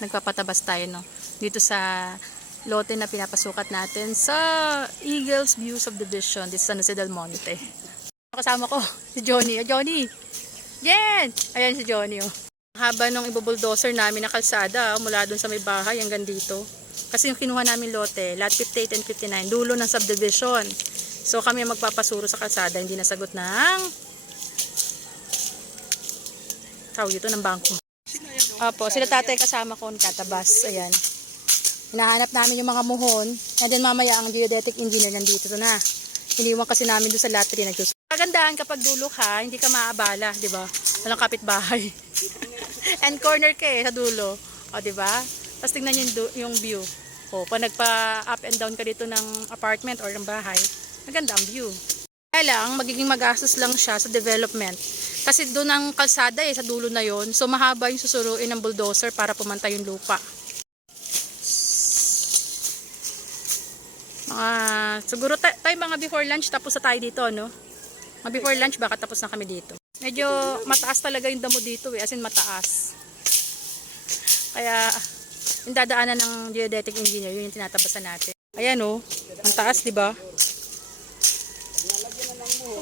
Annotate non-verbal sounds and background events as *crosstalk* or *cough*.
nagpapatabas tayo no dito sa lote na pinapasukat natin sa Eagles View Subdivision dito sa San Jose del Monte. Kasama ko si Johnny. Ah, Johnny! Jen! Ayan si Johnny oh. Haba nung ibubuldozer namin na kalsada oh, mula doon sa may bahay hanggang dito. Kasi yung kinuha namin lote, lot 58 and 59, dulo ng subdivision. So kami magpapasuro sa kalsada, hindi nasagot ng tawag ito ng bangko. Opo, sila tatay kasama ko katabas. Ayan. Hinahanap namin yung mga muhon. And then mamaya ang geodetic engineer nandito na. Iniwan kasi namin doon sa lot 3 nagsus. Kagandahan kapag dulo ka, hindi ka maabala, di ba? Walang kapitbahay. *laughs* And corner ka eh, sa dulo. O, di ba? Tapos tingnan yung, du- yung view. O, pag nagpa-up and down ka dito ng apartment or ng bahay, maganda ang view. Kaya lang, magiging magastos lang siya sa development. Kasi doon ang kalsada eh, sa dulo na yon So mahaba yung susuruin ng bulldozer para pumantay yung lupa. Mga, siguro ta- tayo mga before lunch tapos na tayo dito, no? Mga before lunch baka tapos na kami dito. Medyo mataas talaga yung damo dito eh, as in mataas. Kaya, yung dadaanan ng geodetic engineer, yun yung tinatabasan natin. Ayan oh, ang taas, di ba?